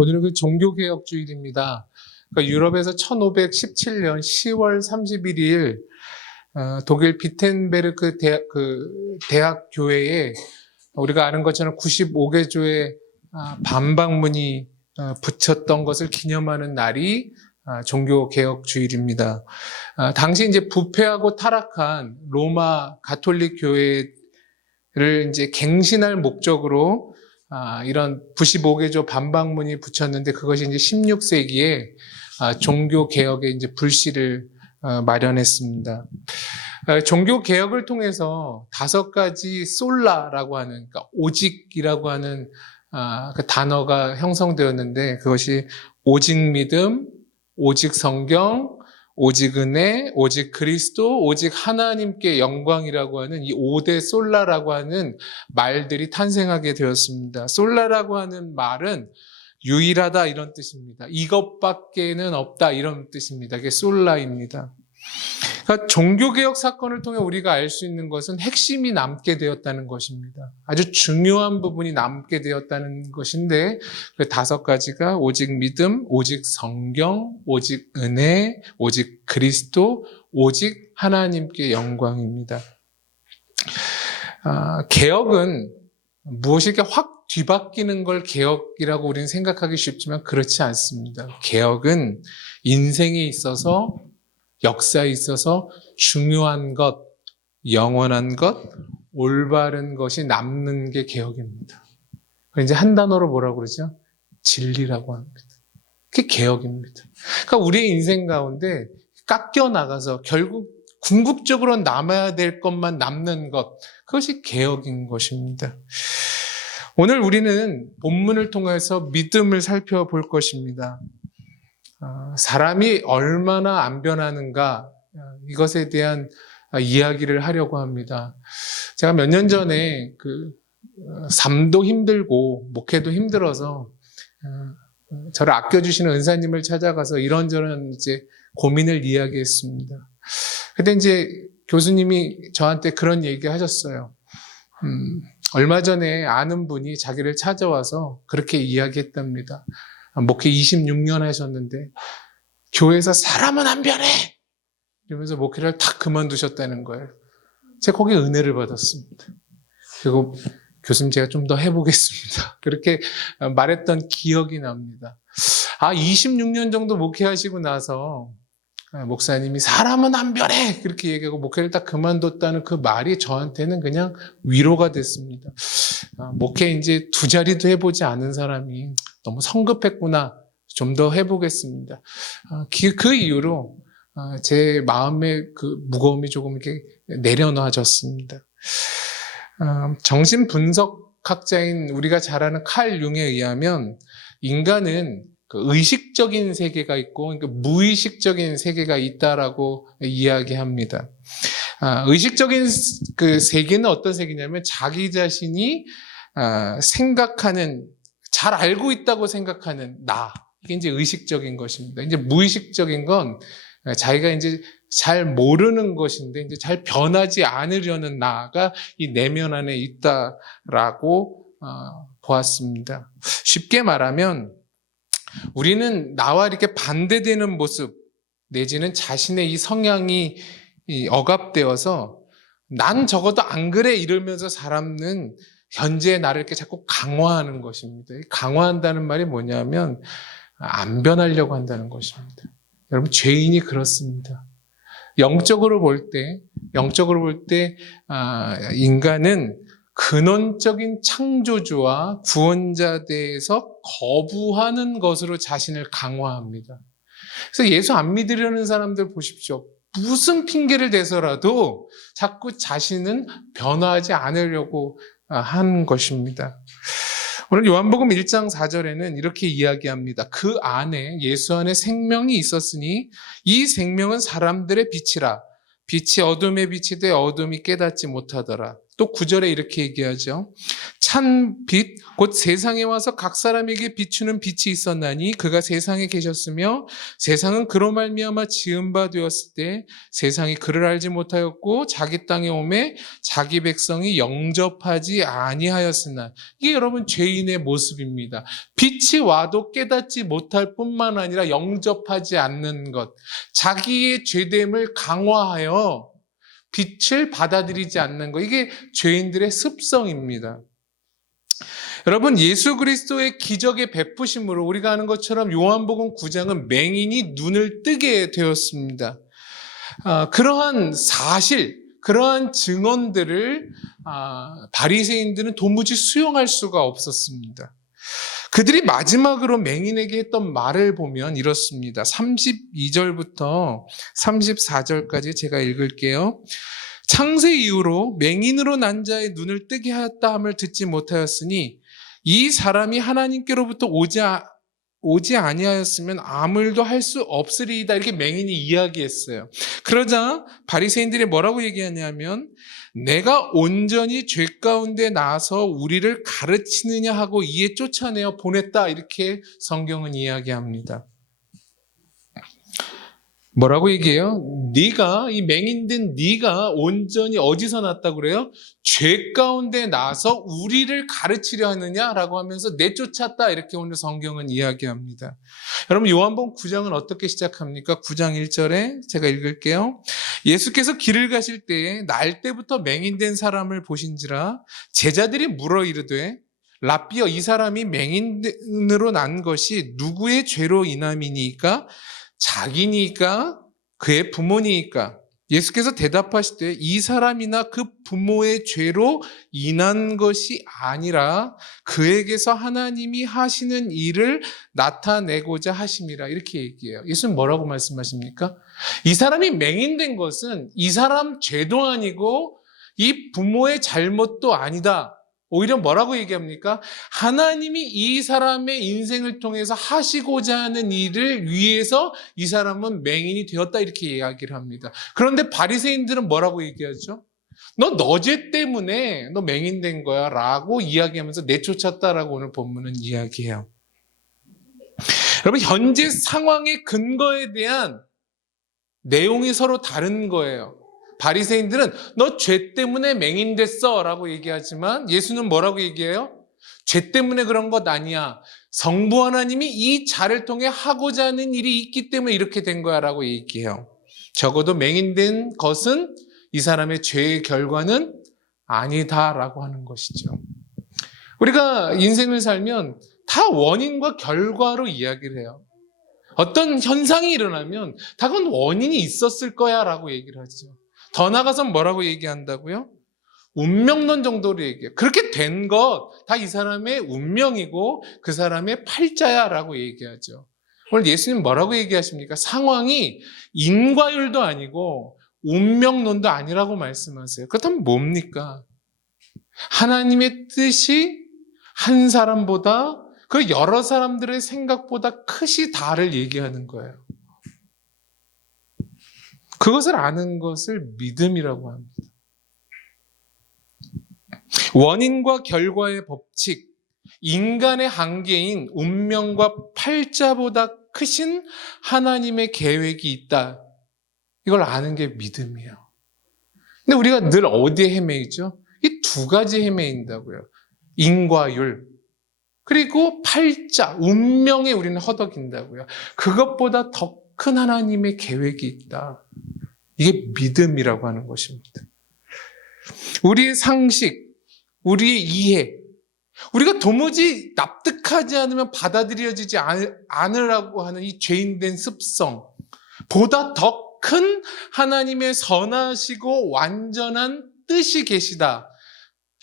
오늘은 그 종교개혁주일입니다. 그러니까 유럽에서 1517년 10월 31일 독일 비텐베르크 대학 교회에 우리가 아는 것처럼 95개조의 반박문이 붙였던 것을 기념하는 날이 종교개혁주일입니다. 당시 이제 부패하고 타락한 로마 가톨릭 교회를 이제 갱신할 목적으로 이런 95개조 반박문이 붙였는데 그것이 이제 16세기에 종교개혁의 이제 불씨를 마련했습니다. 종교개혁을 통해서 5가지 솔라라고 하는, 그러니까 오직이라고 하는 그 단어가 형성되었는데 그것이 오직 믿음, 오직 성경, 오직 은혜, 오직 그리스도, 오직 하나님께 영광이라고 하는 이 5대 솔라라고 하는 말들이 탄생하게 되었습니다. 솔라라고 하는 말은 유일하다 이런 뜻입니다. 이것밖에는 없다 이런 뜻입니다. 이게 솔라입니다. 그러니까 종교개혁 사건을 통해 우리가 알 수 있는 것은 핵심이 남게 되었다는 것입니다. 아주 중요한 부분이 남게 되었다는 것인데 그 5가지가 오직 믿음, 오직 성경, 오직 은혜, 오직 그리스도, 오직 하나님께 영광입니다. 개혁은 무엇이 이렇게 확 뒤바뀌는 걸 개혁이라고 우리는 생각하기 쉽지만 그렇지 않습니다. 개혁은 인생에 있어서 역사에 있어서 중요한 것, 영원한 것, 올바른 것이 남는 게 개혁입니다. 이제 한 단어로 뭐라고 그러죠? 진리라고 합니다. 그게 개혁입니다. 그러니까 우리의 인생 가운데 깎여 나가서 결국 궁극적으로 남아야 될 것만 남는 것, 그것이 개혁인 것입니다. 오늘 우리는 본문을 통해서 믿음을 살펴볼 것입니다. 사람이 얼마나 안 변하는가 이것에 대한 이야기를 하려고 합니다. 제가 몇 년 전에 삶도 힘들고 목회도 힘들어서 저를 아껴주시는 은사님을 찾아가서 이런저런 이제 고민을 이야기했습니다. 그때 이제 교수님이 저한테 그런 얘기 하셨어요. 얼마 전에 아는 분이 자기를 찾아와서 그렇게 이야기했답니다. 목회 26년 하셨는데 교회에서 사람은 안 변해! 이러면서 목회를 다 그만두셨다는 거예요. 제가 거기에 은혜를 받았습니다. 그리고 교수님 제가 좀 더 해보겠습니다. 그렇게 말했던 기억이 납니다. 26년 정도 목회하시고 나서 목사님이 사람은 안 변해! 그렇게 얘기하고 목회를 딱 그만뒀다는 그 말이 저한테는 그냥 위로가 됐습니다. 목회 이제 2자리도 해보지 않은 사람이 너무 성급했구나. 좀 더 해보겠습니다. 그 이후로 제 마음의 그 무거움이 조금 이렇게 내려놔졌습니다. 정신분석학자인 우리가 잘 아는 칼 융에 의하면 인간은 그 의식적인 세계가 있고 무의식적인 세계가 있다라고 이야기합니다. 의식적인 그 세계는 어떤 세계냐면 자기 자신이 생각하는, 잘 알고 있다고 생각하는 나. 이게 이제 의식적인 것입니다. 이제 무의식적인 건 자기가 이제 잘 모르는 것인데 이제 잘 변하지 않으려는 나가 이 내면 안에 있다라고 보았습니다. 쉽게 말하면 우리는 나와 이렇게 반대되는 모습 내지는 자신의 이 성향이 억압되어서 난 적어도 안 그래 이러면서 살아는 현재의 나를 이렇게 자꾸 강화하는 것입니다. 강화한다는 말이 뭐냐면 안 변하려고 한다는 것입니다. 여러분 죄인이 그렇습니다. 영적으로 볼 때 인간은 근원적인 창조주와 구원자 대해서 거부하는 것으로 자신을 강화합니다. 그래서 예수 안 믿으려는 사람들 보십시오. 무슨 핑계를 대서라도 자꾸 자신은 변화하지 않으려고 하는 것입니다. 오늘 요한복음 1장 4절에는 이렇게 이야기합니다. 그 안에 예수 안에 생명이 있었으니 이 생명은 사람들의 빛이라. 빛이 어둠에 비치되 어둠이 깨닫지 못하더라. 또 9절에 이렇게 얘기하죠. 찬 빛, 곧 세상에 와서 각 사람에게 비추는 빛이 있었나니 그가 세상에 계셨으며 세상은 그로 말미암아 지은 바 되었을 때 세상이 그를 알지 못하였고 자기 땅에 오매 자기 백성이 영접하지 아니하였으나, 이게 여러분 죄인의 모습입니다. 빛이 와도 깨닫지 못할 뿐만 아니라 영접하지 않는 것, 자기의 죄됨을 강화하여 빛을 받아들이지 않는 것, 이게 죄인들의 습성입니다. 여러분, 예수 그리스도의 기적의 베푸심으로 우리가 아는 것처럼 요한복음 9장은 맹인이 눈을 뜨게 되었습니다. 그러한 사실, 그러한 증언들을 바리새인들은 도무지 수용할 수가 없었습니다. 그들이 마지막으로 맹인에게 했던 말을 보면 이렇습니다. 32절부터 34절까지 제가 읽을게요. 창세 이후로 맹인으로 난 자의 눈을 뜨게 하였다 함을 듣지 못하였으니 이 사람이 하나님께로부터 오지 아니하였으면 아무 일도 할 수 없으리이다. 이렇게 맹인이 이야기했어요. 그러자 바리새인들이 뭐라고 얘기하냐면, 내가 온전히 죄 가운데 나서 우리를 가르치느냐 하고 이에 쫓아내어 보냈다. 이렇게 성경은 이야기합니다. 뭐라고 얘기해요? 네가, 이 맹인된 네가 온전히 어디서 났다고 그래요? 죄 가운데 나서 우리를 가르치려 하느냐라고 하면서 내쫓았다. 이렇게 오늘 성경은 이야기합니다. 여러분, 요한복음 9장은 어떻게 시작합니까? 9장 1절에 제가 읽을게요. 예수께서 길을 가실 때에 날 때부터 맹인된 사람을 보신지라 제자들이 물어 이르되 라삐여, 이 사람이 맹인으로 난 것이 누구의 죄로 인함이니까? 자기니까? 그의 부모니까? 예수께서 대답하시되 이 사람이나 그 부모의 죄로 인한 것이 아니라 그에게서 하나님이 하시는 일을 나타내고자 하심이라. 이렇게 얘기해요. 예수는 뭐라고 말씀하십니까? 이 사람이 맹인된 것은 이 사람 죄도 아니고 이 부모의 잘못도 아니다. 오히려 뭐라고 얘기합니까? 하나님이 이 사람의 인생을 통해서 하시고자 하는 일을 위해서 이 사람은 맹인이 되었다. 이렇게 이야기를 합니다. 그런데 바리새인들은 뭐라고 얘기하죠? 너 죄 때문에 너 맹인된 거야 라고 이야기하면서 내쫓았다라고 오늘 본문은 이야기해요. 여러분, 현재 상황의 근거에 대한 내용이 서로 다른 거예요. 바리새인들은 너 죄 때문에 맹인됐어 라고 얘기하지만 예수는 뭐라고 얘기해요? 죄 때문에 그런 것 아니야. 성부 하나님이 이 자를 통해 하고자 하는 일이 있기 때문에 이렇게 된 거야 라고 얘기해요. 적어도 맹인된 것은 이 사람의 죄의 결과는 아니다 라고 하는 것이죠. 우리가 인생을 살면 다 원인과 결과로 이야기를 해요. 어떤 현상이 일어나면 다 그건 원인이 있었을 거야 라고 얘기를 하죠. 더 나아가서 뭐라고 얘기한다고요? 운명론 정도로 얘기해요. 그렇게 된 것 다 이 사람의 운명이고 그 사람의 팔자야 라고 얘기하죠. 오늘 예수님 뭐라고 얘기하십니까? 상황이 인과율도 아니고 운명론도 아니라고 말씀하세요. 그렇다면 뭡니까? 하나님의 뜻이 한 사람보다, 그 여러 사람들의 생각보다 크시 다를 얘기하는 거예요. 그것을 아는 것을 믿음이라고 합니다. 원인과 결과의 법칙, 인간의 한계인 운명과 팔자보다 크신 하나님의 계획이 있다. 이걸 아는 게 믿음이에요. 근데 우리가 늘 어디에 헤매이죠? 이 두 가지 헤매인다고요. 인과율, 그리고 팔자, 운명에 우리는 허덕인다고요. 그것보다 더 큰 하나님의 계획이 있다. 이게 믿음이라고 하는 것입니다. 우리의 상식, 우리의 이해, 우리가 도무지 납득하지 않으면 받아들여지지 않으라고 하는 이 죄인된 습성, 보다 더 큰 하나님의 선하시고 완전한 뜻이 계시다.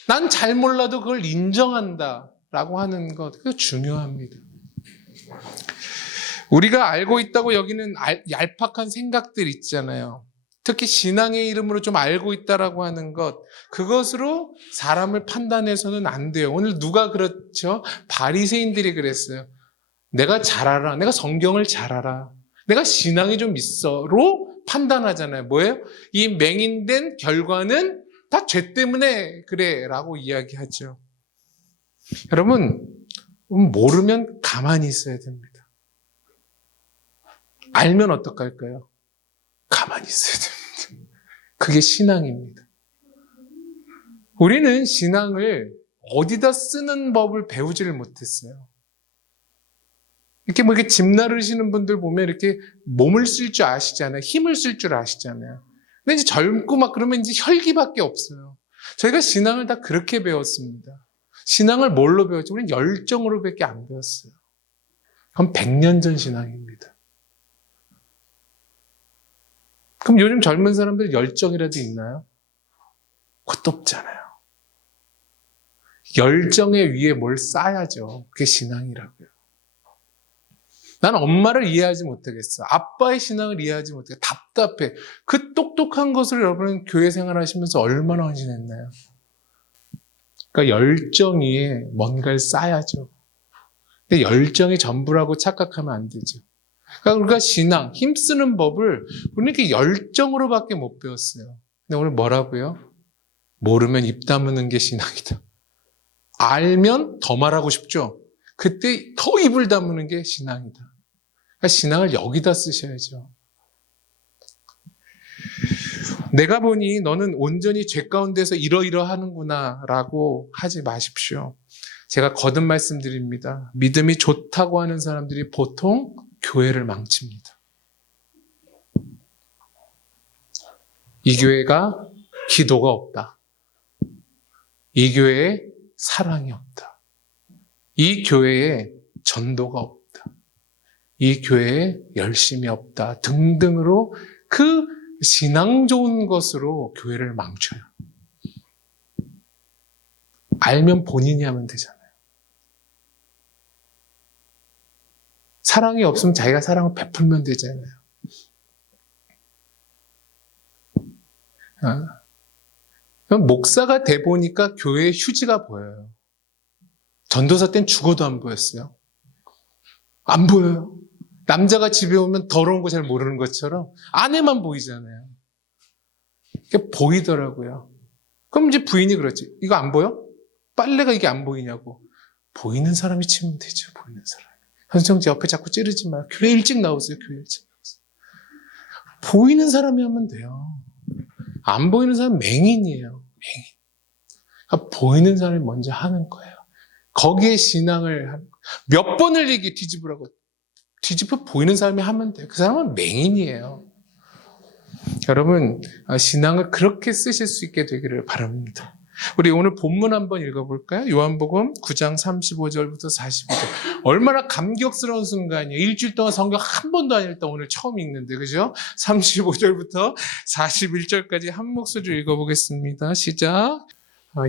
난 잘 몰라도 그걸 인정한다 라고 하는 것, 그게 중요합니다. 우리가 알고 있다고 여기는 얄팍한 생각들 있잖아요. 특히 신앙의 이름으로 좀 알고 있다라고 하는 것, 그것으로 사람을 판단해서는 안 돼요. 오늘 누가 그렇죠? 바리새인들이 그랬어요. 내가 잘 알아. 내가 성경을 잘 알아. 내가 신앙이 좀 있어로 판단하잖아요. 뭐예요? 이 맹인된 결과는 다 죄 때문에 그래 라고 이야기하죠. 여러분, 모르면 가만히 있어야 됩니다. 알면 어떡할까요? 가만히 있어야 됩니다. 그게 신앙입니다. 우리는 신앙을 어디다 쓰는 법을 배우지를 못했어요. 이렇게 집 나르시는 분들 보면 이렇게 몸을 쓸 줄 아시잖아요. 힘을 쓸 줄 아시잖아요. 근데 이제 젊고 막 그러면 이제 혈기밖에 없어요. 저희가 신앙을 다 그렇게 배웠습니다. 신앙을 뭘로 배웠죠? 우리는 열정으로밖에 안 배웠어요. 그럼 100년 전 신앙입니다. 그럼 요즘 젊은 사람들 열정이라도 있나요? 그것도 없잖아요. 열정에 위에 뭘 쌓아야죠. 그게 신앙이라고요. 난 엄마를 이해하지 못하겠어. 아빠의 신앙을 이해하지 못해. 답답해. 그 똑똑한 것을 여러분은 교회 생활하시면서 얼마나 헌신했나요? 그러니까 열정 위에 뭔가를 쌓아야죠. 근데 열정이 전부라고 착각하면 안 되죠. 그러니까 우리가 신앙, 힘쓰는 법을 우리는 이렇게 열정으로밖에 못 배웠어요. 근데 오늘 뭐라고요? 모르면 입 다무는 게 신앙이다. 알면 더 말하고 싶죠? 그때 더 입을 다무는 게 신앙이다. 그러니까 신앙을 여기다 쓰셔야죠. 내가 보니 너는 온전히 죄 가운데서 이러이러하는구나 라고 하지 마십시오. 제가 거듭 말씀드립니다. 믿음이 좋다고 하는 사람들이 보통 교회를 망칩니다. 이 교회가 기도가 없다. 이 교회에 사랑이 없다. 이 교회에 전도가 없다. 이 교회에 열심이 없다. 등등으로 그 신앙 좋은 것으로 교회를 망쳐요. 알면 본인이 하면 되잖아요. 사랑이 없으면 자기가 사랑을 베풀면 되잖아요. 목사가 돼 보니까 교회의 휴지가 보여요. 전도사 때는 죽어도 안 보였어요. 안 보여요. 남자가 집에 오면 더러운 거 잘 모르는 것처럼 아내만 보이잖아요. 그게 보이더라고요. 그럼 이제 부인이 그러지. 이거 안 보여? 빨래가 이게 안 보이냐고. 보이는 사람이 치면 되죠. 보이는 사람이. 현성지 옆에 자꾸 찌르지 마요. 교회 일찍 나오세요. 교회 일찍 나오세요. 보이는 사람이 하면 돼요. 안 보이는 사람은 맹인이에요. 맹인. 그러니까 보이는 사람이 먼저 하는 거예요. 거기에 신앙을 하는 거예요. 몇 번을 얘기 뒤집으라고. 뒤집어 보이는 사람이 하면 돼요. 그 사람은 맹인이에요. 여러분, 신앙을 그렇게 쓰실 수 있게 되기를 바랍니다. 우리 오늘 본문 한번 읽어볼까요? 요한복음 9장 35절부터 45절. 얼마나 감격스러운 순간이에요. 일주일 동안 성경 한 번도 안 읽다 오늘 처음 읽는데, 그죠? 35절부터 41절까지 한 목소리로 읽어보겠습니다. 시작.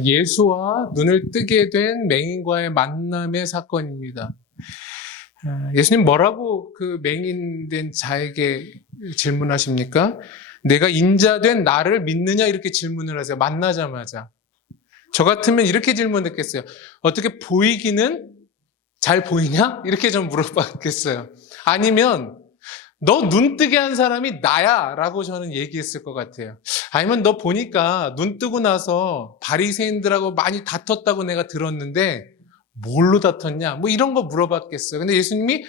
예수와 눈을 뜨게 된 맹인과의 만남의 사건입니다. 예수님 뭐라고 그 맹인된 자에게 질문하십니까? 내가 인자된 나를 믿느냐? 이렇게 질문을 하세요. 만나자마자. 저 같으면 이렇게 질문했겠어요. 어떻게 보이기는 잘 보이냐? 이렇게 좀 물어봤겠어요. 아니면 너 눈 뜨게 한 사람이 나야 라고 저는 얘기했을 것 같아요. 아니면 너 보니까 눈 뜨고 나서 바리새인들하고 많이 다퉜다고 내가 들었는데 뭘로 다퉜냐? 뭐 이런 거 물어봤겠어요. 근데 예수님이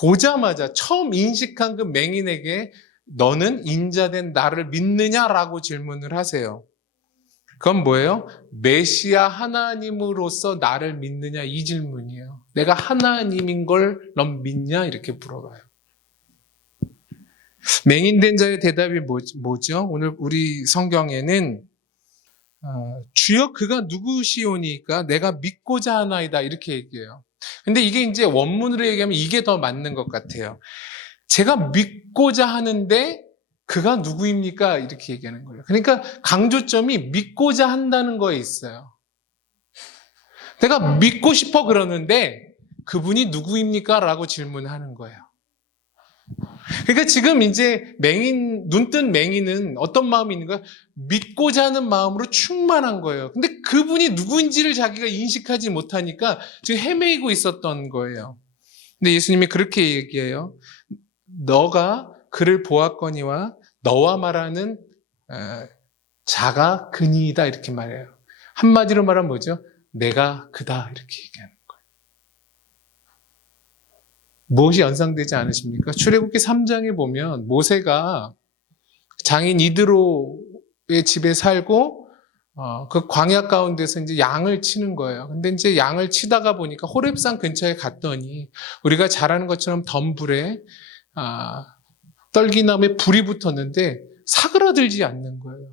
보자마자 처음 인식한 그 맹인에게 너는 인자된 나를 믿느냐라고 질문을 하세요. 그건 뭐예요? 메시아 하나님으로서 나를 믿느냐 이 질문이에요. 내가 하나님인 걸 넌 믿냐? 이렇게 물어봐요. 맹인된 자의 대답이 뭐죠? 오늘 우리 성경에는 주여 그가 누구시오니까 내가 믿고자 하나이다 이렇게 얘기해요. 근데 이게 이제 원문으로 얘기하면 이게 더 맞는 것 같아요. 제가 믿고자 하는데 그가 누구입니까? 이렇게 얘기하는 거예요. 그러니까 강조점이 믿고자 한다는 거에 있어요. 내가 믿고 싶어 그러는데 그분이 누구입니까? 라고 질문하는 거예요. 그러니까 지금 이제 눈뜬 맹인은 어떤 마음이 있는 거야? 믿고자 하는 마음으로 충만한 거예요. 근데 그분이 누구인지를 자기가 인식하지 못하니까 지금 헤매이고 있었던 거예요. 근데 예수님이 그렇게 얘기해요. 너가 그를 보았거니와 너와 말하는 자가 그니이다 이렇게 말해요. 한마디로 말하면 뭐죠? 내가 그다 이렇게 얘기하는 거예요. 무엇이 연상되지 않으십니까? 출애굽기 3장에 보면 모세가 장인 이드로의 집에 살고 그 광야 가운데서 이제 양을 치는 거예요. 근데 이제 양을 치다가 보니까 호렙산 근처에 갔더니 우리가 잘 아는 것처럼 덤불에 떨기나무에 불이 붙었는데 사그라들지 않는 거예요.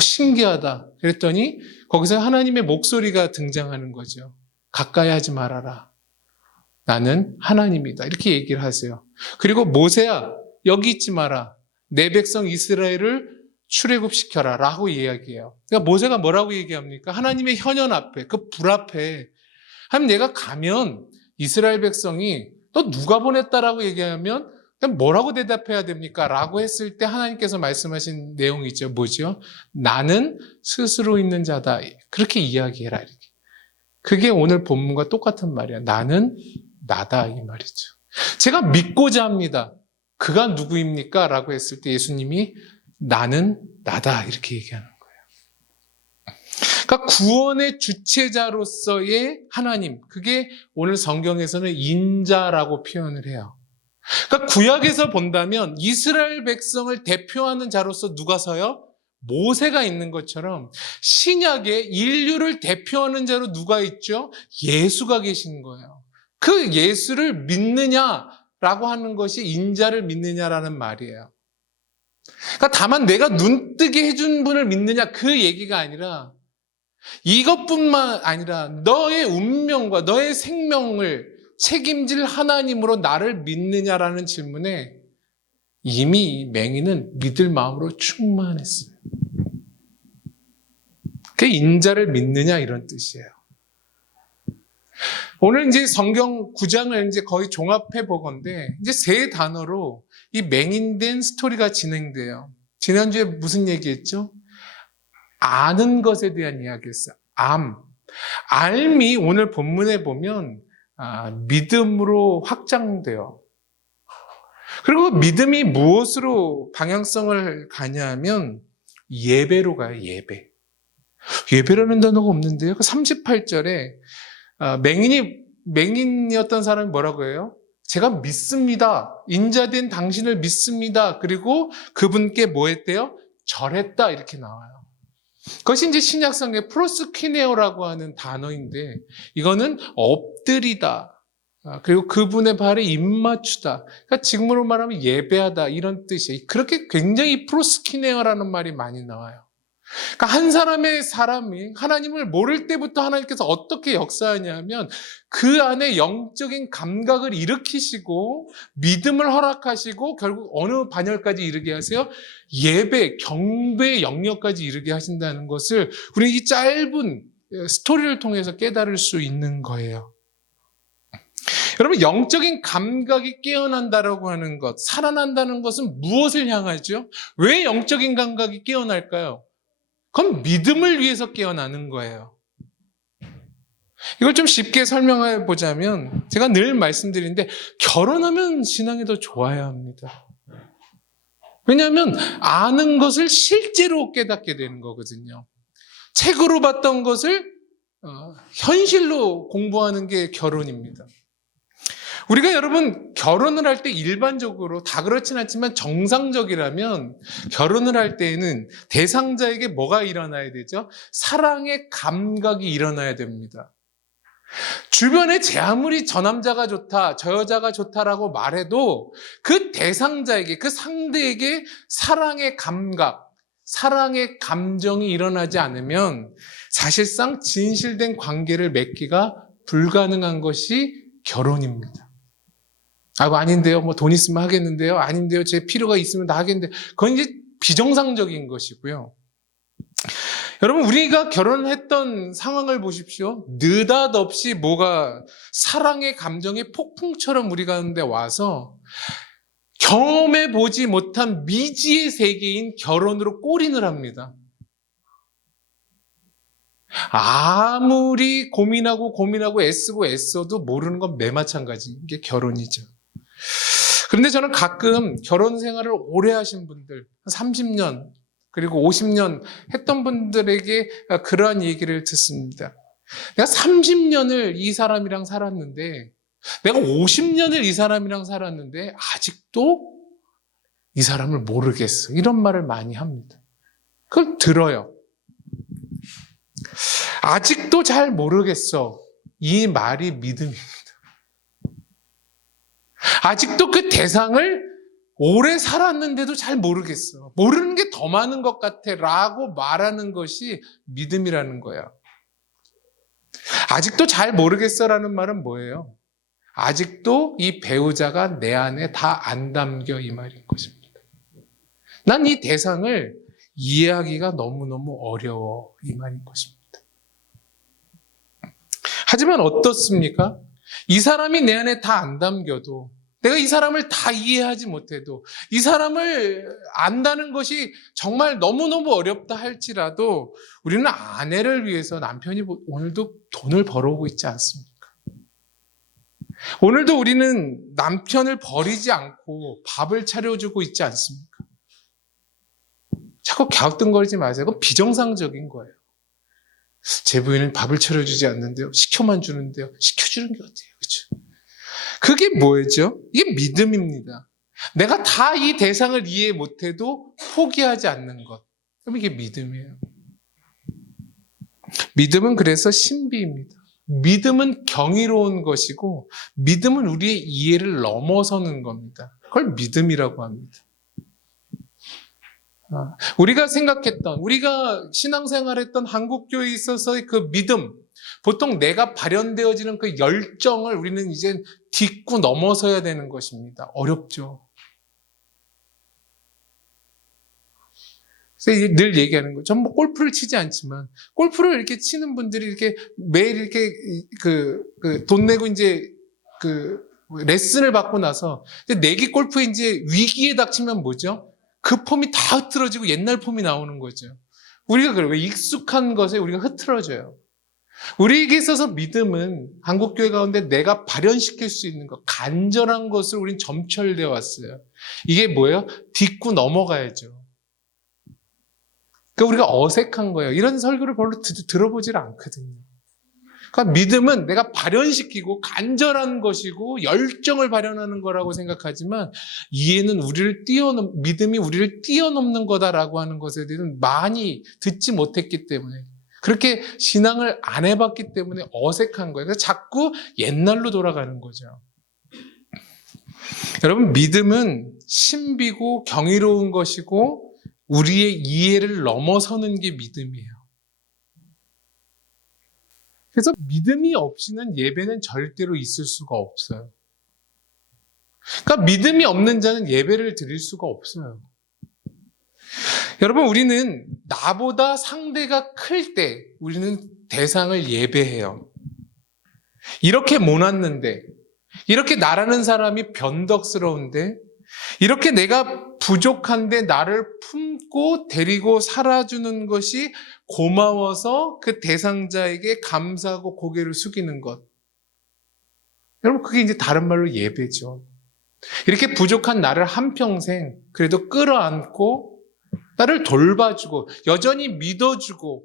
신기하다. 그랬더니 거기서 하나님의 목소리가 등장하는 거죠. 가까이 하지 말아라. 나는 하나님이다. 이렇게 얘기를 하세요. 그리고 모세야, 여기 있지 마라. 내 백성 이스라엘을 출애굽시켜라 라고 이야기해요. 그러니까 모세가 뭐라고 얘기합니까? 하나님의 현현 앞에, 그 불 앞에. 하면 내가 가면 이스라엘 백성이 너 누가 보냈다라고 얘기하면 그럼 뭐라고 대답해야 됩니까? 라고 했을 때 하나님께서 말씀하신 내용이 있죠. 뭐죠? 나는 스스로 있는 자다. 그렇게 이야기해라. 이렇게. 그게 오늘 본문과 똑같은 말이야. 나는 나다 이 말이죠. 제가 믿고자 합니다. 그가 누구입니까? 라고 했을 때 예수님이 나는 나다 이렇게 얘기하는 거예요. 그러니까 구원의 주체자로서의 하나님, 그게 오늘 성경에서는 인자라고 표현을 해요. 그러니까 구약에서 본다면 이스라엘 백성을 대표하는 자로서 누가 서요? 모세가 있는 것처럼 신약에 인류를 대표하는 자로 누가 있죠? 예수가 계신 거예요. 그 예수를 믿느냐라고 하는 것이 인자를 믿느냐라는 말이에요. 그러니까 다만 내가 눈뜨게 해준 분을 믿느냐 그 얘기가 아니라 이것뿐만 아니라 너의 운명과 너의 생명을 책임질 하나님으로 나를 믿느냐라는 질문에 이미 맹인은 믿을 마음으로 충만했어요. 그게 인자를 믿느냐 이런 뜻이에요. 오늘 이제 성경 9장을 이제 거의 종합해 보건데 이제 세 단어로 이 맹인된 스토리가 진행돼요. 지난주에 무슨 얘기했죠? 아는 것에 대한 이야기였어요. 알미 오늘 본문에 보면 믿음으로 확장돼요. 그리고 믿음이 무엇으로 방향성을 가냐면 예배로 가요. 예배라는 단어가 없는데요. 38절에 맹인이었던 사람이 뭐라고 해요? 제가 믿습니다. 인자된 당신을 믿습니다. 그리고 그분께 뭐 했대요? 절했다 이렇게 나와요. 그것이 이제 신약성의 프로스키네오라고 하는 단어인데 이거는 엎드리다. 그리고 그분의 발에 입맞추다. 그러니까 지금으로 말하면 예배하다 이런 뜻이에요. 그렇게 굉장히 프로스키네오라는 말이 많이 나와요. 그러니까 한 사람이 하나님을 모를 때부터 하나님께서 어떻게 역사하냐면 그 안에 영적인 감각을 일으키시고 믿음을 허락하시고 결국 어느 반열까지 이르게 하세요? 예배, 경배의 영역까지 이르게 하신다는 것을 우리 이 짧은 스토리를 통해서 깨달을 수 있는 거예요. 여러분, 영적인 감각이 깨어난다라고 하는 것, 살아난다는 것은 무엇을 향하죠? 왜 영적인 감각이 깨어날까요? 그건 믿음을 위해서 깨어나는 거예요. 이걸 좀 쉽게 설명해 보자면 제가 늘 말씀드리는데 결혼하면 신앙이 더 좋아야 합니다. 왜냐하면 아는 것을 실제로 깨닫게 되는 거거든요. 책으로 봤던 것을 현실로 공부하는 게 결혼입니다. 우리가 여러분 결혼을 할 때 일반적으로 다 그렇진 않지만 정상적이라면 결혼을 할 때에는 대상자에게 뭐가 일어나야 되죠? 사랑의 감각이 일어나야 됩니다. 주변에 제 아무리 저 남자가 좋다, 저 여자가 좋다라고 말해도 그 대상자에게, 그 상대에게 사랑의 감각, 사랑의 감정이 일어나지 않으면 사실상 진실된 관계를 맺기가 불가능한 것이 결혼입니다. 아닌데요. 뭐 돈 있으면 하겠는데요. 아닌데요. 제 필요가 있으면 다 하겠는데. 그건 이제 비정상적인 것이고요. 여러분, 우리가 결혼했던 상황을 보십시오. 느닷없이 뭐가 사랑의 감정의 폭풍처럼 우리 가운데 와서 경험해보지 못한 미지의 세계인 결혼으로 골인을 합니다. 아무리 고민하고 애써도 모르는 건 매 마찬가지인 게 결혼이죠. 그런데 저는 가끔 결혼 생활을 오래 하신 분들, 30년, 그리고 50년 했던 분들에게 그러한 얘기를 듣습니다. 내가 30년을 이 사람이랑 살았는데, 내가 50년을 이 사람이랑 살았는데 아직도 이 사람을 모르겠어. 이런 말을 많이 합니다. 그걸 들어요. 아직도 잘 모르겠어. 이 말이 믿음입니다. 아직도 그 대상을 오래 살았는데도 잘 모르겠어. 모르는 게 더 많은 것 같아 라고 말하는 것이 믿음이라는 거야. 아직도 잘 모르겠어라는 말은 뭐예요? 아직도 이 배우자가 내 안에 다 안 담겨 이 말인 것입니다. 난 이 대상을 이해하기가 너무너무 어려워 이 말인 것입니다. 하지만 어떻습니까? 이 사람이 내 안에 다 안 담겨도, 내가 이 사람을 다 이해하지 못해도, 이 사람을 안다는 것이 정말 너무너무 어렵다 할지라도 우리는 아내를 위해서 남편이 오늘도 돈을 벌어오고 있지 않습니까? 오늘도 우리는 남편을 버리지 않고 밥을 차려주고 있지 않습니까? 자꾸 갸우뚱거리지 마세요. 그건 비정상적인 거예요. 제 부인은 밥을 차려주지 않는데요. 시켜만 주는데요. 시켜주는 게 어때요? 그렇죠? 그게 뭐죠? 이게 믿음입니다. 내가 다 이 대상을 이해 못해도 포기하지 않는 것. 그럼 이게 믿음이에요. 믿음은 그래서 신비입니다. 믿음은 경이로운 것이고, 믿음은 우리의 이해를 넘어서는 겁니다. 그걸 믿음이라고 합니다. 우리가 생각했던, 우리가 신앙생활했던 한국교회에 있어서의 그 믿음, 보통 내가 발현되어지는 그 열정을 우리는 이제 딛고 넘어서야 되는 것입니다. 어렵죠. 그래서 늘 얘기하는 거죠. 전 뭐 골프를 치지 않지만, 골프를 이렇게 치는 분들이 이렇게 매일 이렇게 돈 내고 이제 레슨을 받고 나서, 내기 골프에 이제 위기에 닥치면 뭐죠? 그 폼이 다 흐트러지고 옛날 폼이 나오는 거죠. 우리가 그래요. 익숙한 것에 우리가 흐트러져요. 우리에게 있어서 믿음은 한국교회 가운데 내가 발현시킬 수 있는 것, 간절한 것을 우린 점철되어 왔어요. 이게 뭐예요? 딛고 넘어가야죠. 그러니까 우리가 어색한 거예요. 이런 설교를 별로 들어보질 않거든요. 그러니까 믿음은 내가 발현시키고 간절한 것이고 열정을 발현하는 거라고 생각하지만, 이해는 믿음이 우리를 뛰어넘는 거다라고 하는 것에 대해서는 많이 듣지 못했기 때문에, 그렇게 신앙을 안 해봤기 때문에 어색한 거예요. 그래서 자꾸 옛날로 돌아가는 거죠. 여러분, 믿음은 신비고 경이로운 것이고 우리의 이해를 넘어서는 게 믿음이에요. 그래서 믿음이 없이는 예배는 절대로 있을 수가 없어요. 그러니까 믿음이 없는 자는 예배를 드릴 수가 없어요. 여러분, 우리는 나보다 상대가 클 때 우리는 대상을 예배해요. 이렇게 못났는데, 이렇게 나라는 사람이 변덕스러운데, 이렇게 내가 부족한데 나를 품고 데리고 살아주는 것이 고마워서 그 대상자에게 감사하고 고개를 숙이는 것. 여러분, 그게 이제 다른 말로 예배죠. 이렇게 부족한 나를 한평생 그래도 끌어안고 나를 돌봐주고 여전히 믿어주고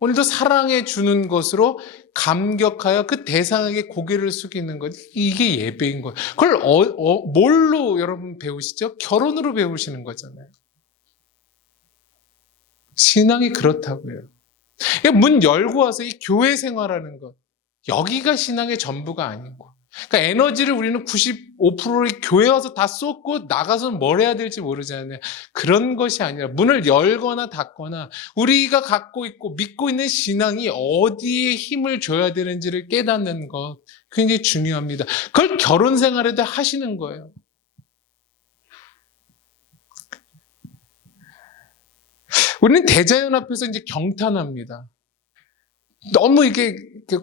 오늘도 사랑해주는 것으로 감격하여 그 대상에게 고개를 숙이는 것. 이게 예배인 거예요. 그걸 뭘로 여러분 배우시죠? 결혼으로 배우시는 거잖아요. 신앙이 그렇다고요. 문 열고 와서 이 교회 생활하는 것, 여기가 신앙의 전부가 아니고, 그러니까 에너지를 우리는 95%를 교회 와서 다 쏟고 나가서는 뭘 해야 될지 모르잖아요. 그런 것이 아니라 문을 열거나 닫거나 우리가 갖고 있고 믿고 있는 신앙이 어디에 힘을 줘야 되는지를 깨닫는 것, 굉장히 중요합니다. 그걸 결혼 생활에도 하시는 거예요. 우리는 대자연 앞에서 이제 경탄합니다. 너무 이게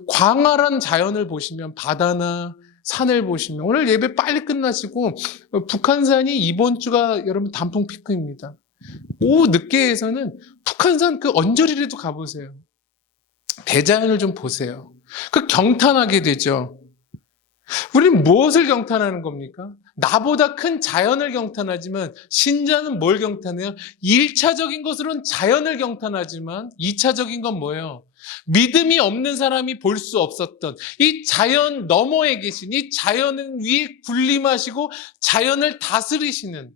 광활한 자연을 보시면, 바다나 산을 보시면, 오늘 예배 빨리 끝나시고 북한산이 이번 주가 여러분 단풍 피크입니다. 오후 늦게에서는 북한산 그 언저리라도 가보세요. 대자연을 좀 보세요. 그 경탄하게 되죠. 우리는 무엇을 경탄하는 겁니까? 나보다 큰 자연을 경탄하지만 신자는 뭘 경탄해요? 1차적인 것으로는 자연을 경탄하지만 2차적인 건 뭐예요? 믿음이 없는 사람이 볼 수 없었던 이 자연 너머에 계신 이 자연은 위에 군림하시고 자연을 다스리시는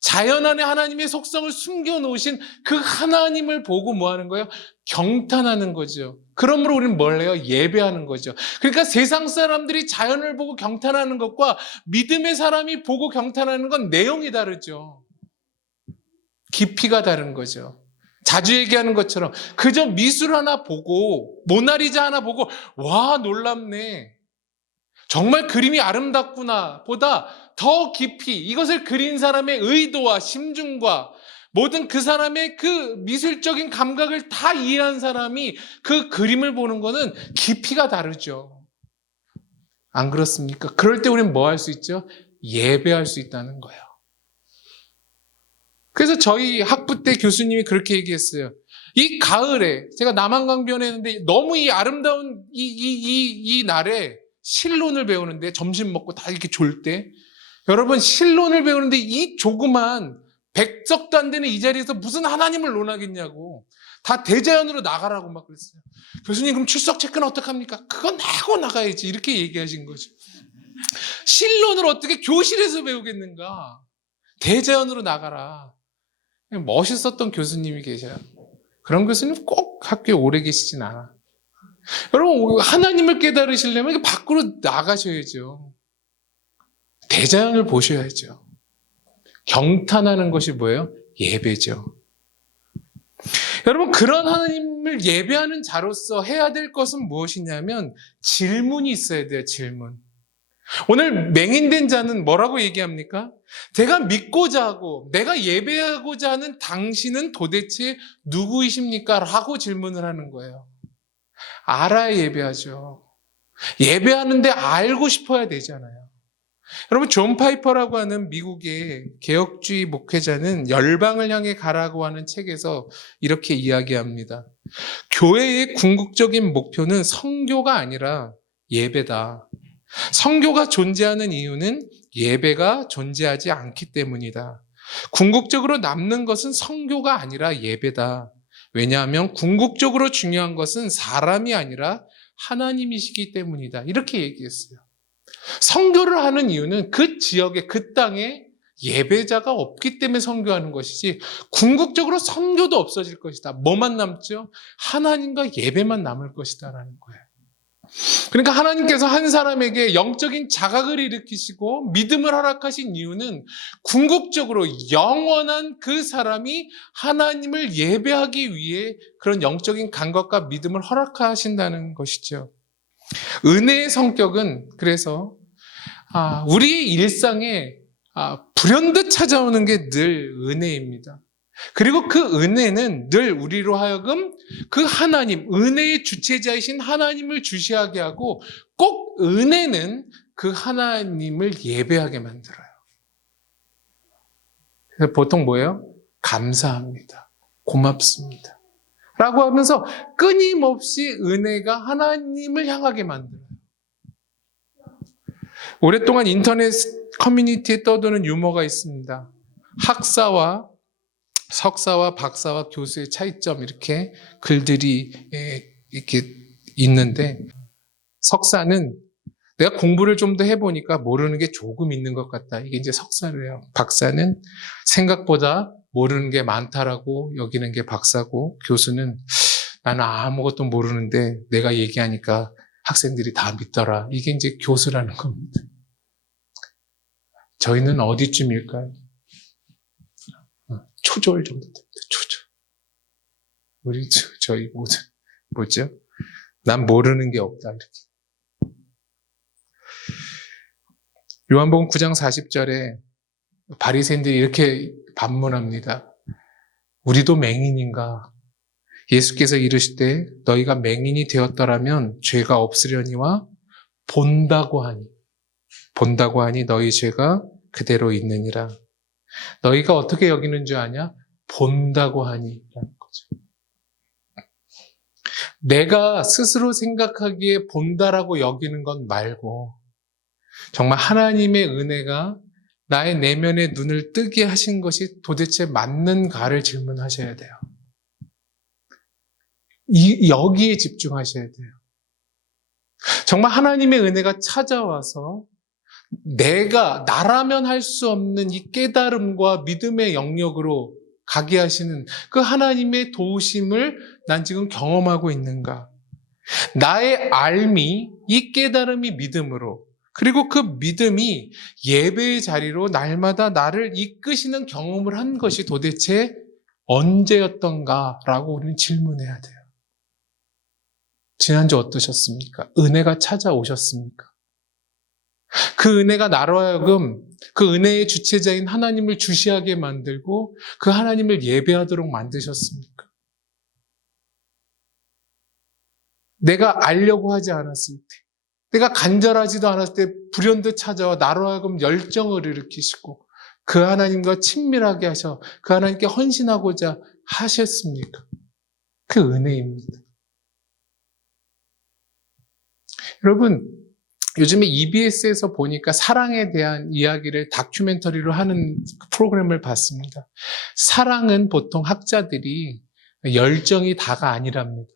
자연 안에 하나님의 속성을 숨겨놓으신 그 하나님을 보고 뭐 하는 거예요? 경탄하는 거죠. 그러므로 우리는 뭘 해요? 예배하는 거죠. 그러니까 세상 사람들이 자연을 보고 경탄하는 것과 믿음의 사람이 보고 경탄하는 건 내용이 다르죠. 깊이가 다른 거죠. 자주 얘기하는 것처럼 그저 미술 하나 보고 모나리자 하나 보고 와 놀랍네. 정말 그림이 아름답구나 보다 더 깊이 이것을 그린 사람의 의도와 심중과 모든 그 사람의 그 미술적인 감각을 다 이해한 사람이 그 그림을 보는 거는 깊이가 다르죠. 안 그렇습니까? 그럴 때 우리는 뭐 할 수 있죠? 예배할 수 있다는 거예요. 그래서 저희 학부 때 교수님이 그렇게 얘기했어요. 이 가을에 제가 남한강변에 했는데 너무 이 아름다운 이 날에 실론을 배우는데 점심 먹고 다 이렇게 졸 때 여러분 실론을 배우는데 이 조그만 100석도 안 되는 이 자리에서 무슨 하나님을 논하겠냐고 다 대자연으로 나가라고 막 그랬어요. 교수님 그럼 출석 체크는 어떡합니까? 그건 하고 나가야지 이렇게 얘기하신 거죠. 실론을 어떻게 교실에서 배우겠는가? 대자연으로 나가라. 멋있었던 교수님이 계셔요. 그런 교수님 꼭 학교에 오래 계시진 않아. 여러분 하나님을 깨달으시려면 밖으로 나가셔야죠. 대자연을 보셔야죠. 경탄하는 것이 뭐예요? 예배죠. 여러분 그런 하나님을 예배하는 자로서 해야 될 것은 무엇이냐면 질문이 있어야 돼요. 질문. 오늘 맹인된 자는 뭐라고 얘기합니까? 내가 믿고자 하고 내가 예배하고자 하는 당신은 도대체 누구이십니까? 라고 질문을 하는 거예요. 알아야 예배하죠. 예배하는데 알고 싶어야 되잖아요. 여러분 존 파이퍼라고 하는 미국의 개혁주의 목회자는 열방을 향해 가라고 하는 책에서 이렇게 이야기합니다. 교회의 궁극적인 목표는 선교가 아니라 예배다. 선교가 존재하는 이유는 예배가 존재하지 않기 때문이다. 궁극적으로 남는 것은 선교가 아니라 예배다. 왜냐하면 궁극적으로 중요한 것은 사람이 아니라 하나님이시기 때문이다. 이렇게 얘기했어요. 선교를 하는 이유는 그 지역에 그 땅에 예배자가 없기 때문에 선교하는 것이지 궁극적으로 선교도 없어질 것이다. 뭐만 남죠? 하나님과 예배만 남을 것이다라는 거예요. 그러니까 하나님께서 한 사람에게 영적인 자각을 일으키시고 믿음을 허락하신 이유는 궁극적으로 영원한 그 사람이 하나님을 예배하기 위해 그런 영적인 감각과 믿음을 허락하신다는 것이죠. 은혜의 성격은 그래서 우리의 일상에 불현듯 찾아오는 게 늘 은혜입니다. 그리고 그 은혜는 늘 우리로 하여금 그 하나님, 은혜의 주체자이신 하나님을 주시하게 하고 꼭 은혜는 그 하나님을 예배하게 만들어요. 그래서 보통 뭐예요? 감사합니다. 고맙습니다. 라고 하면서 끊임없이 은혜가 하나님을 향하게 만들어요. 오랫동안 인터넷 커뮤니티에 떠도는 유머가 있습니다. 학사와 석사와 박사와 교수의 차이점 이렇게 글들이 이렇게 있는데 석사는 내가 공부를 좀 더 해보니까 모르는 게 조금 있는 것 같다. 이게 이제 석사래요. 박사는 생각보다 모르는 게 많다라고 여기는 게 박사고 교수는 나는 아무것도 모르는데 내가 얘기하니까 학생들이 다 믿더라. 이게 이제 교수라는 겁니다. 저희는 어디쯤일까요? 초졸 정도 됩니다. 초졸. 우리 저희 모두 뭐죠? 난 모르는 게 없다 이렇게. 요한복음 9장 40절에 바리새인들이 이렇게 반문합니다. 우리도 맹인인가? 예수께서 이르시되 너희가 맹인이 되었더라면 죄가 없으려니와 본다고 하니 너희 죄가 그대로 있느니라. 너희가 어떻게 여기는 줄 아냐? 본다고 하니 라는 거죠. 내가 스스로 생각하기에 본다라고 여기는 건 말고 정말 하나님의 은혜가 나의 내면의 눈을 뜨게 하신 것이 도대체 맞는가를 질문하셔야 돼요. 여기에 집중하셔야 돼요. 정말 하나님의 은혜가 찾아와서 나라면 할 수 없는 이 깨달음과 믿음의 영역으로 가게 하시는 그 하나님의 도우심을 난 지금 경험하고 있는가? 나의 알미, 이 깨달음이 믿음으로, 그리고 그 믿음이 예배의 자리로 날마다 나를 이끄시는 경험을 한 것이 도대체 언제였던가라고 우리는 질문해야 돼요. 지난주 어떠셨습니까? 은혜가 찾아오셨습니까? 그 은혜가 나로 하여금 그 은혜의 주체자인 하나님을 주시하게 만들고 그 하나님을 예배하도록 만드셨습니까? 내가 알려고 하지 않았을 때, 내가 간절하지도 않았을 때 불현듯 찾아와 나로 하여금 열정을 일으키시고 그 하나님과 친밀하게 하셔 그 하나님께 헌신하고자 하셨습니까? 그 은혜입니다. 여러분, 요즘에 EBS에서 보니까 사랑에 대한 이야기를 다큐멘터리로 하는 프로그램을 봤습니다. 사랑은 보통 학자들이 열정이 다가 아니랍니다.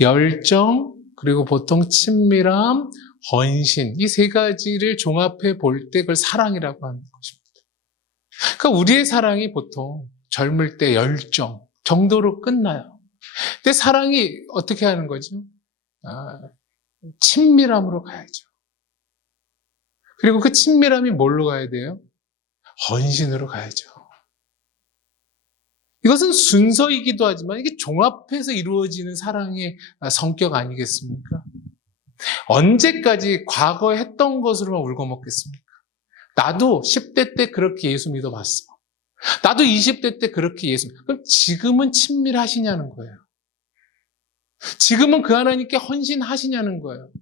열정, 그리고 보통 친밀함, 헌신, 이 세 가지를 종합해 볼 때 그걸 사랑이라고 하는 것입니다. 그러니까 우리의 사랑이 보통 젊을 때 열정 정도로 끝나요. 근데 사랑이 어떻게 하는 거죠? 친밀함으로 가야죠. 그리고 그 친밀함이 뭘로 가야 돼요? 헌신으로 가야죠. 이것은 순서이기도 하지만 이게 종합해서 이루어지는 사랑의 성격 아니겠습니까? 언제까지 과거에 했던 것으로만 울고 먹겠습니까? 나도 10대 때 그렇게 예수 믿어봤어. 나도 20대 때 그렇게 예수 믿어. 그럼 지금은 친밀하시냐는 거예요. 지금은 그 하나님께 헌신하시냐는 거예요.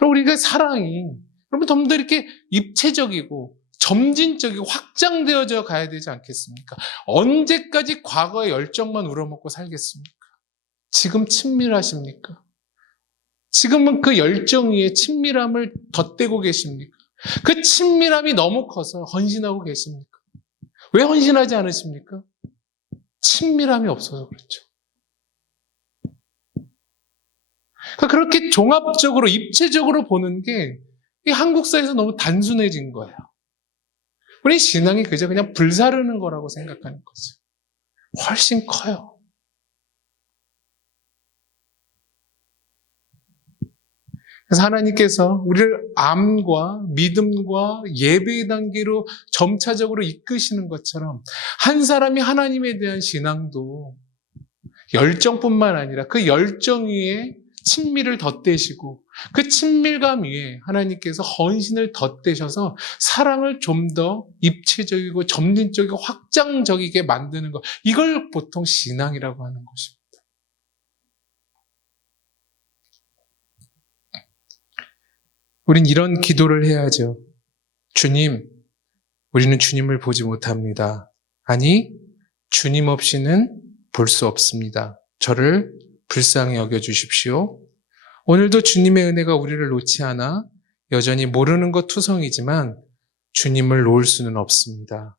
우리가 사랑이 여러분 좀 더 이렇게 입체적이고 점진적이고 확장되어져 가야 되지 않겠습니까? 언제까지 과거의 열정만 우러먹고 살겠습니까? 지금 친밀하십니까? 지금은 그 열정 위에 친밀함을 덧대고 계십니까? 그 친밀함이 너무 커서 헌신하고 계십니까? 왜 헌신하지 않으십니까? 친밀함이 없어서 그렇죠. 그렇게 종합적으로, 입체적으로 보는 게 이 한국 사회에서 너무 단순해진 거예요. 우리 신앙이 그냥 불사르는 거라고 생각하는 거죠. 훨씬 커요. 그래서 하나님께서 우리를 암과 믿음과 예배의 단계로 점차적으로 이끄시는 것처럼 한 사람이 하나님에 대한 신앙도 열정뿐만 아니라 그 열정 위에 친밀을 덧대시고 그 친밀감 위에 하나님께서 헌신을 덧대셔서 사랑을 좀 더 입체적이고 점진적이고 확장적이게 만드는 것, 이걸 보통 신앙이라고 하는 것입니다. 우린 이런 기도를 해야죠. 주님, 우리는 주님을 보지 못합니다. 아니, 주님 없이는 볼 수 없습니다. 저를 불쌍히 여겨주십시오. 오늘도 주님의 은혜가 우리를 놓지 않아 여전히 모르는 것 투성이지만 주님을 놓을 수는 없습니다.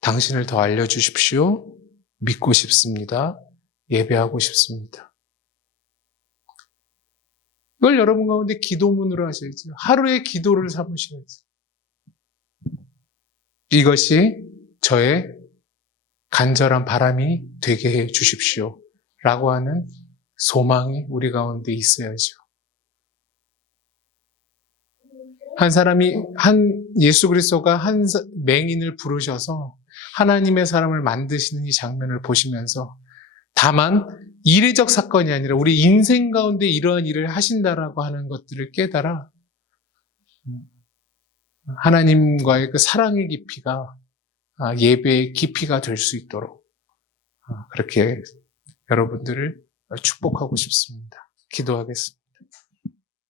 당신을 더 알려주십시오. 믿고 싶습니다. 예배하고 싶습니다. 이걸 여러분 가운데 기도문으로 하셔야죠. 하루의 기도를 삼으셔야죠. 이것이 저의 간절한 바람이 되게 해 주십시오. 라고 하는 소망이 우리 가운데 있어야죠. 예수 그리스도가 한 맹인을 부르셔서 하나님의 사람을 만드시는 이 장면을 보시면서 다만 이례적 사건이 아니라 우리 인생 가운데 이러한 일을 하신다라고 하는 것들을 깨달아 하나님과의 그 사랑의 깊이가 예배의 깊이가 될 수 있도록 그렇게 여러분들을 축복하고 싶습니다. 기도하겠습니다.